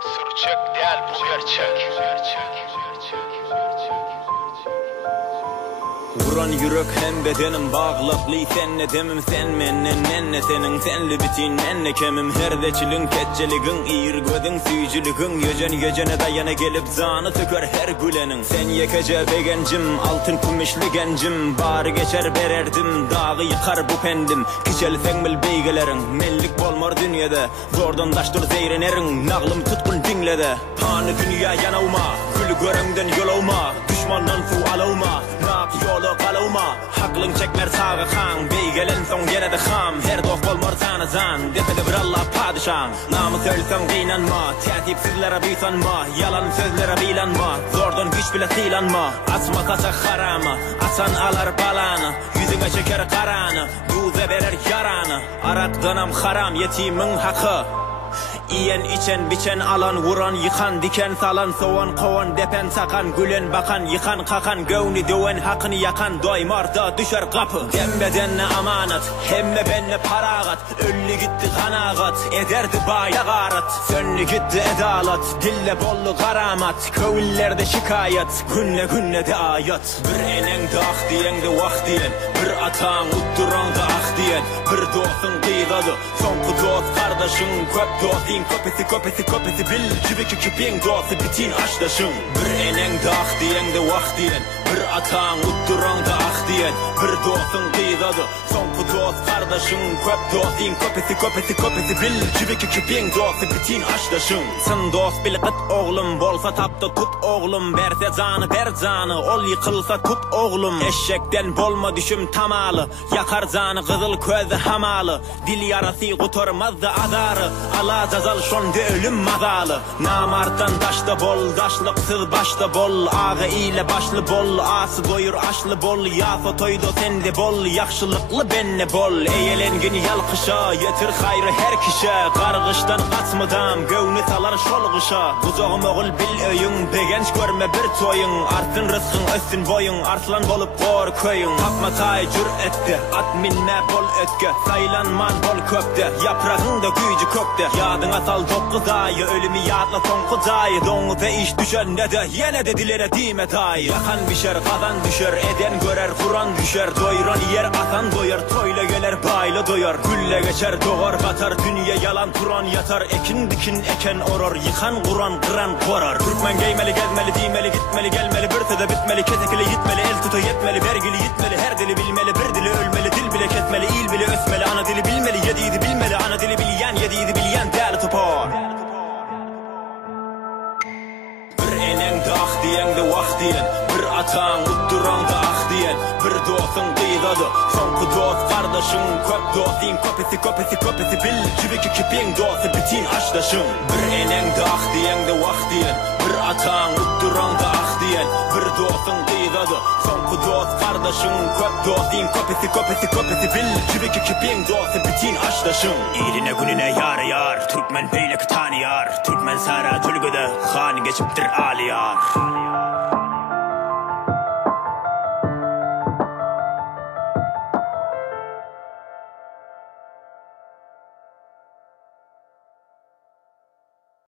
Sürçek değil bu gerçek. Vuran yürek hem bedenim bağlaplı senle demim sen menden nenne senin senli bitin nenne kemim herdeçilin ketçeligin iyir gödün süyücülügün yöcene dayana gelip zanı tökör her gülenin sen yekece begencim altın kumişli gencim bari geçer bererdim dağı yıkar bu pendim kiçelsen bil beygelerin mellik bolmar dünyada zordan daştır zeyrenerin nağlım tutkun dinlede tanı dünya yanavma gülü görenden yolavma düşmandan su alavma yolu kalawma haklın çekmer sağı kan beygelen son gene de ham her dost bolmar sana zan defede bir Allah padişan namı söylsen kıynanma tertipsizlere büysanma yalan sözlere bilanma zordan güç bile silanma asma kaçak haramı asan alar balanı yüzüne çeker karanı duze verer yaranı arakdanam haram yetimin hakkı İyen içen biçen alan vuran yıkan diken salan soğan kovan depen sakan gülen bakan yıkan kakan gövni döven hakkını yakan doymarda düşer kapı dembedenle amanat hemme benle paragat öllü gitti kanagat ederdi baya garat sönlü gitti edalat dille bollu karamat kövüllerde şikayet günle de ayat bir enen de ah diyen de vah diyen bir atan utturan da ah diyen bir dostun kıydadı son dost kardeşin köp dostin kopesi bil cibiki kipin dostu bitin aşdaşın bir enen de ah diyen de vah diyen bir atan utturan da ah diyen bir dostun kıydadı son dost kardeşin köp dostin kopesi bil cibiki kipin dostu bitin aşdaşın sen dost bil kıt oğlum bolsa tapta tut oğlum berse canı ber canı ol yıkılsa tut oğlum eşekten bolma düşüm tamalı yakar canı kızıl közü hamalı dil yarası kuturmaz da adarı ala cazal şonda ölüm mazalı namarttan daşta bol daşlıksız başta bol ağı ile başlı bol ası doyur aşlı bol yafa toydo sende bol yakşılıklı benne bol eyelengin yalkışa yetir hayrı her kişe kargıştan kaçmadan gövni salar şolgışa kucağım oğul bil öyün begenç görme bir toyun artın rızkın ösün boyun arslan bolup kor köyün tapma tay cüretti at minme bol ötke saylanman bol köpte yaprağın da gücü kökte yadına sal dokuz ayı ölümü yadla son kudayı donuza iş düşer ne de yine de dilere dime dayı yakan bişer kazan düşer eden görer Kur'an düşer doyuran yer atan doyar toyla gelir bayla doyar gülle geçer doğar batar dünya yalan Kur'an yatar ekin dikin eken oror yıkan Kur'an kıran korar Türkmen giymeli gezmeli dimeli gitmeli gelmeli bir de bitmeli ketekili gitmeli el tutu yetmeli vergili yitmeli her dili bilmeli bir dili ölmeli dil bile ketmeli il bile ösmeli ana dili bilmeli yediydi bilmeli ana dili bilyen yediydi bilyen değerli topar bir enen de ah diyen de vah diyen bir atan utturan da ah diyen bir dostun kıydadı son dost kardeşin köp dostin kopesi bil cibiki kipin dostu bitin aşdaşın bir enen de ah diyen de vah diyen bir atan utturan da ah diyen bir dostun kıydadı son dost kardeşin köp dostin kopesi bil cibiki kipin dostu bitin aşdaşın İline gününe yar Türkmen beylek tanıyar Türkmen sara tülgüde han geçiptir aliyar